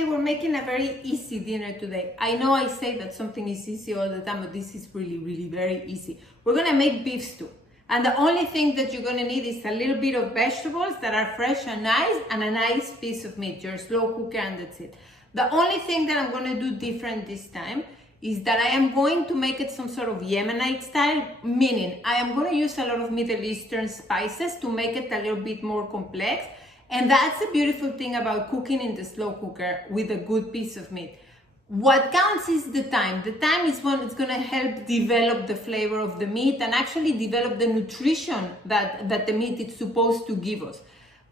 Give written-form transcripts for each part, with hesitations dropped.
family, we're making a very easy dinner today. I know I say that something is easy all the time, but this is really very easy. We're gonna make beef stew. And the only thing that you're gonna need is a little bit of vegetables that are fresh and nice, and a nice piece of meat, your slow cooker, and that's it. The only thing that I'm gonna do different this time is that I am going to make it some sort of Yemenite style, meaning I am gonna use a lot of Middle Eastern spices to make it a little bit more complex. And that's the beautiful thing about cooking in the slow cooker with a good piece of meat. What counts is the time. The time is when it's gonna help develop the flavor of the meat and actually develop the nutrition that the meat is supposed to give us.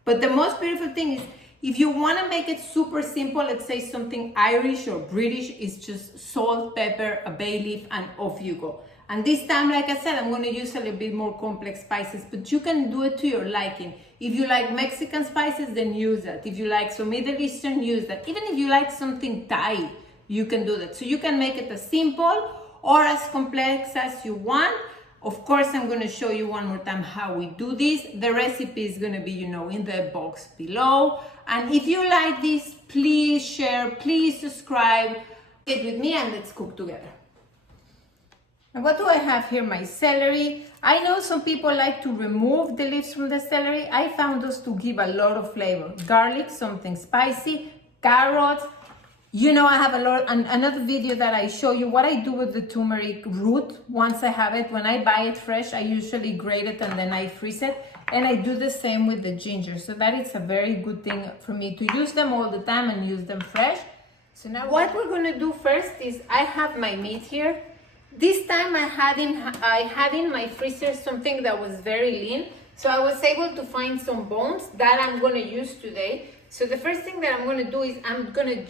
But the most beautiful thing is, if you wanna make it super simple, let's say something Irish or British, it's just salt, pepper, a bay leaf, and off you go. And this time, like I said, I'm gonna use a little bit more complex spices, but you can do it to your liking. If you like Mexican spices, then use that. If you like some Middle Eastern, use that. Even if you like something Thai, you can do that. So you can make it as simple or as complex as you want. Of course, I'm gonna show you one more time how we do this. The recipe is gonna be, in the box below. And if you like this, please share, please subscribe. Get with me and let's cook together. And what do I have here? My celery. I know some people like to remove the leaves from the celery. I found those to give a lot of flavor. Garlic, something spicy, carrots. I have another video that I show you what I do with the turmeric root. Once I have it, when I buy it fresh, I usually grate it and then I freeze it. And I do the same with the ginger. So that is a very good thing for me to use them all the time and use them fresh. So now what we're gonna do first is I have my meat here. This time I had in my freezer something that was very lean. So I was able to find some bones that I'm gonna use today. So the first thing that I'm gonna do is I'm gonna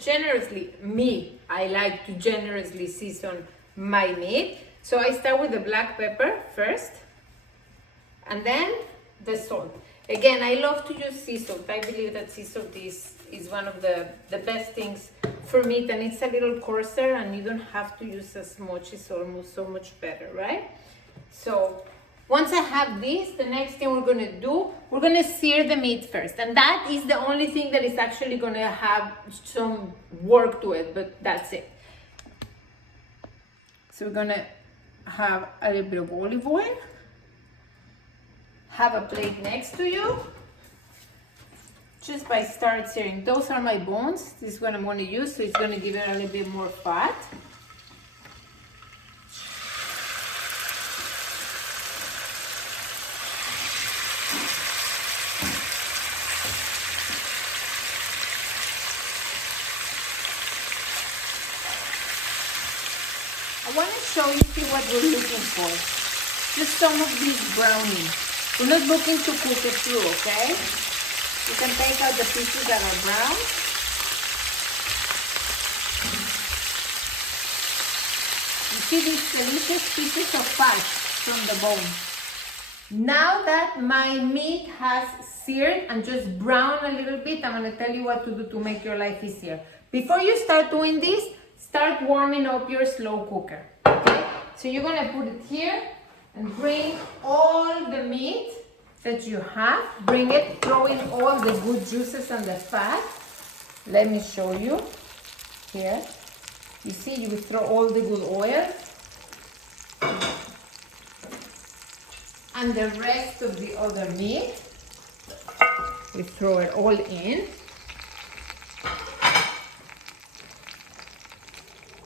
I like to generously season my meat. So I start with the black pepper first, and then the salt. Again, I love to use sea salt. I believe that sea salt is one of the best things for meat, and it's a little coarser and you don't have to use as much. It's almost so much better, right? So once I have this, the next thing we're gonna do, we're gonna sear the meat first. And that is the only thing that is actually gonna have some work to it, but that's it. So we're gonna have a little bit of olive oil. Have a plate next to you. Just by start searing. Those are my bones. This is what I'm gonna use, so it's gonna give it a little bit more fat. I want to show you what we're looking for. Just some of this browning. We're not looking to cook it through, okay? You can take out the pieces that are brown. You see these delicious pieces of fat from the bone. Now that my meat has seared and just browned a little bit, I'm going to tell you what to do to make your life easier. Before you start doing this, start warming up your slow cooker. Okay? So you're going to put it here and bring all the meat that you have. Bring it, throw in all the good juices and the fat. Let me show you. Here. You see, you throw all the good oil. And the rest of the other meat. We throw it all in.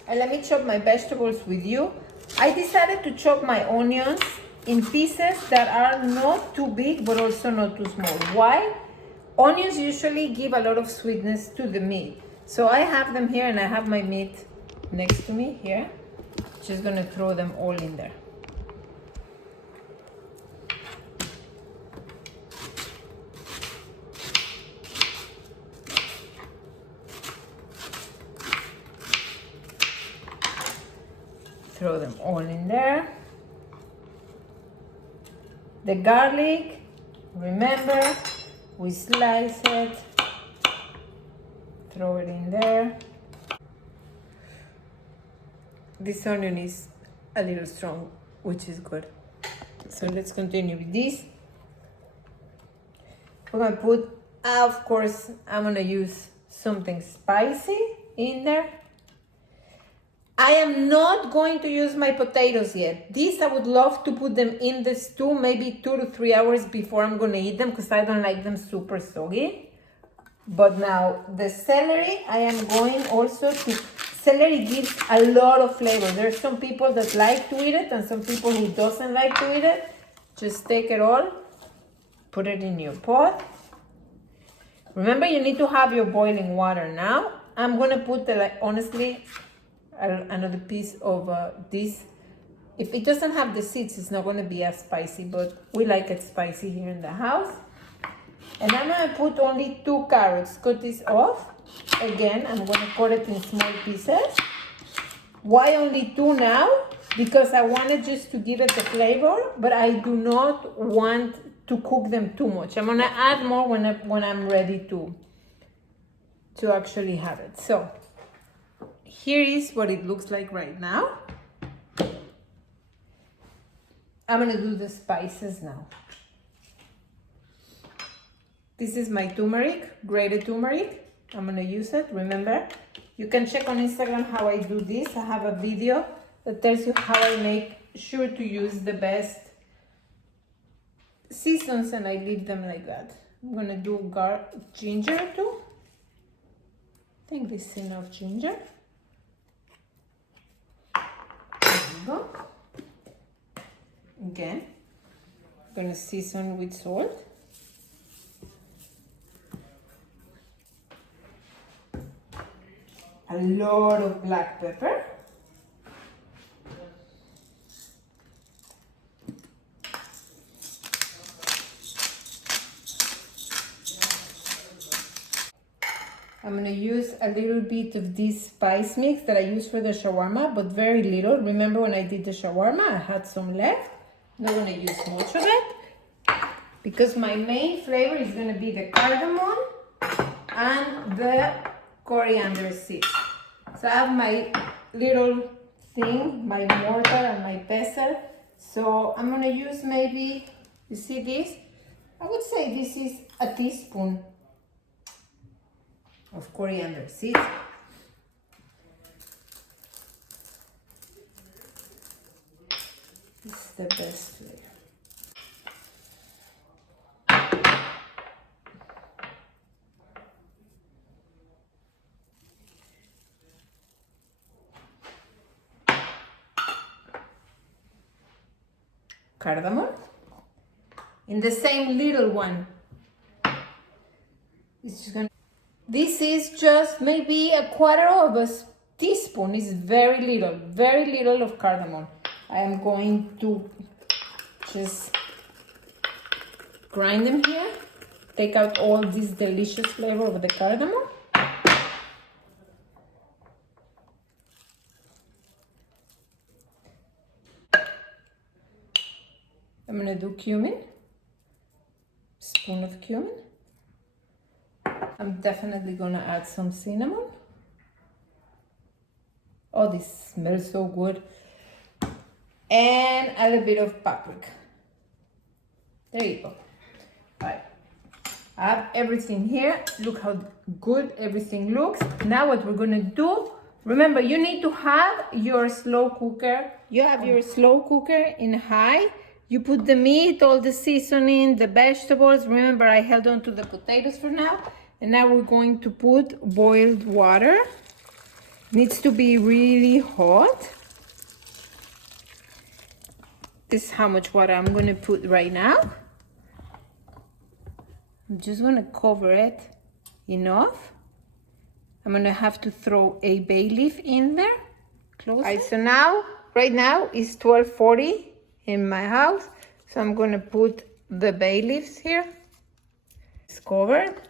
And let me chop my vegetables with you. I decided to chop my onions in pieces that are not too big but also not too small. Why? Onions usually give a lot of sweetness to the meat. So I have them here and I have my meat next to me here. Just gonna throw them all in there. Throw them all in there. The garlic, remember, we slice it, throw it in there. This onion is a little strong, which is good. So let's continue with this. We're gonna put, of course, I'm gonna use something spicy in there. I am not going to use my potatoes yet. These I would love to put them in the stew maybe 2 to 3 hours before I'm gonna eat them because I don't like them super soggy. But now the celery, I am going also to, celery gives a lot of flavor. There's some people that like to eat it and some people who doesn't like to eat it. Just take it all, put it in your pot. Remember, you need to have your boiling water now. I'm gonna put honestly, another piece of this. If it doesn't have the seeds, it's not going to be as spicy, but we like it spicy here in the house. And I'm going to put only 2 carrots. Cut this off. Again, I'm going to cut it in small pieces. Why only 2 now? Because I wanted just to give it the flavor, but I do not want to cook them too much. I'm going to add more when I'm ready to actually have it. So here is what it looks like right now. I'm gonna do the spices now. This is my turmeric, grated turmeric. I'm gonna use it. Remember, you can check on Instagram how I do this. I have a video that tells you how I make sure to use the best seasons and I leave them like that. I'm gonna do ginger too. I think this is enough ginger. Go. Again, I'm gonna season with salt. A lot of black pepper. I'm gonna use a little bit of this spice mix that I use for the shawarma, but very little. Remember when I did the shawarma, I had some left. I'm not gonna use much of it because my main flavor is gonna be the cardamom and the coriander seeds. So I have my little thing, my mortar and my pestle. So I'm gonna use maybe, you see this? I would say this is a teaspoon of coriander seeds. This is the best flavor. Cardamom in the same little one. This is just maybe a quarter of a teaspoon. It's very little of cardamom. I am going to just grind them here, take out all this delicious flavor of the cardamom. I'm gonna do cumin, spoon of cumin. I'm definitely gonna add some cinnamon. Oh, this smells so good. And a little bit of paprika. There you go. All right. I have everything here. Look how good everything looks. Now what we're gonna do, remember you need to have your slow cooker. You have your slow cooker in high. You put the meat, all the seasoning, the vegetables. Remember, I held on to the potatoes for now. And now we're going to put boiled water. Needs to be really hot. This is how much water I'm going to put right now. I'm just going to cover it enough. I'm going to have to throw a bay leaf in there. Close. All right, so now, right now, it's 12:40 in my house. So I'm going to put the bay leaves here. It's covered.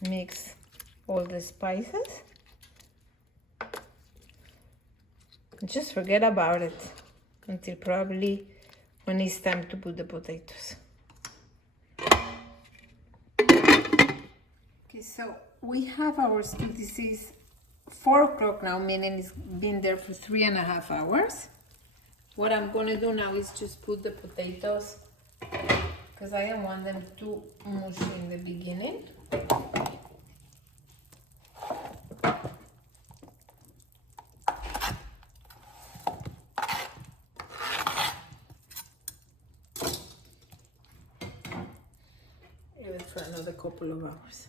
Mix all the spices. Just forget about it until probably when it's time to put the potatoes. Okay, so we have our stew. This is 4 o'clock now, meaning it's been there for 3.5 hours. What I'm gonna do now is just put the potatoes because I don't want them too mushy in the beginning. for another couple of hours.